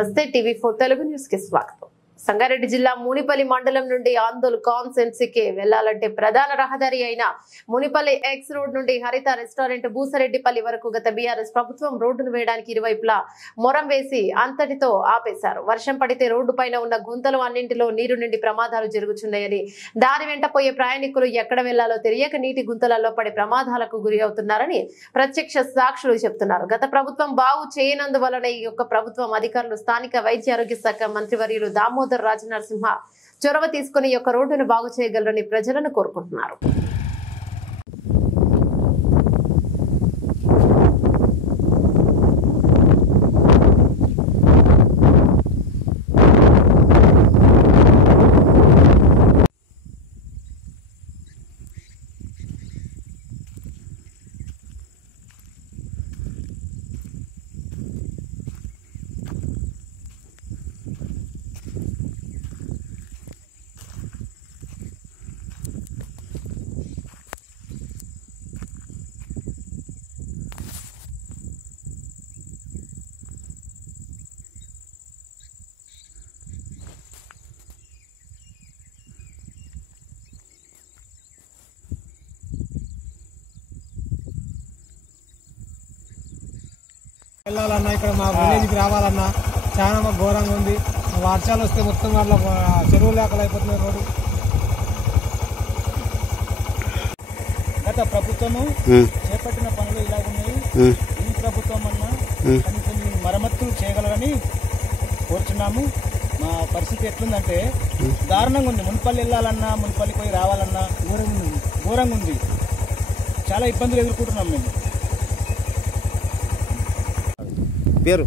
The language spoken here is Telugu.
నమస్తే టీవీ4 తెలుగు న్యూస్ కి స్వాగతం. సంగారెడ్డి జిల్లా మునిపల్లి మండలం నుండి ఆందోళ్ కాన్స్టెన్సీకి వెళ్లాలంటే ప్రధాన రహదారి అయిన మునిపల్లి ఎక్స్ రోడ్ నుండి హరిత రెస్టారెంట్ బూసరెడ్డిపల్లి వరకు గత బీఆర్ఎస్ ప్రభుత్వం రోడ్డును వేయడానికి ఇరువైపులా మొరం వేసి అంతటితో ఆపేశారు. వర్షం పడితే రోడ్డు పైన ఉన్న గుంతలు అన్నింటిలో నీరు నిండి ప్రమాదాలు జరుగుతున్నాయని, దారి వెంట పోయే ప్రయాణికులు ఎక్కడ వెళ్లాలో తెలియక నీటి గుంతలలో పడి ప్రమాదాలకు గురి అవుతున్నారని ప్రత్యక్ష సాక్షులు చెప్తున్నారు. గత ప్రభుత్వం బాగు చేయనందువలన ఈ యొక్క ప్రభుత్వం అధికారులు స్థానిక వైద్య ఆరోగ్య శాఖ మంత్రివర్యులు దామోదర్ రాజనరసింహ చొరవ తీసుకుని ఈ యొక్క రోడ్డును బాగు చేయగలరని ప్రజలను కోరుకుంటున్నారు. వెళ్ళాలన్నా ఇక్కడ మా విలేజ్కి రావాలన్నా చాలా మాకు ఘోరంగా ఉంది. వర్షాలు వస్తే మొత్తం వాళ్ళ చెరువు లేకలు అయిపోతుంది రోడ్డు. గత ప్రభుత్వము చేపట్టిన పనులు ఇలా ఉన్నాయి. ఈ ప్రభుత్వం అన్నా కొన్ని మరమ్మతులు చేయగలరని కోరుచున్నాము. మా పరిస్థితి ఎట్లుందంటే దారుణంగా ఉంది. మున్పల్లి వెళ్ళాలన్నా, మున్పల్లి పోయి రావాలన్నా ఘోరంగా ఉంది. చాలా ఇబ్బందులు ఎదుర్కొంటున్నాం మేము. పేరు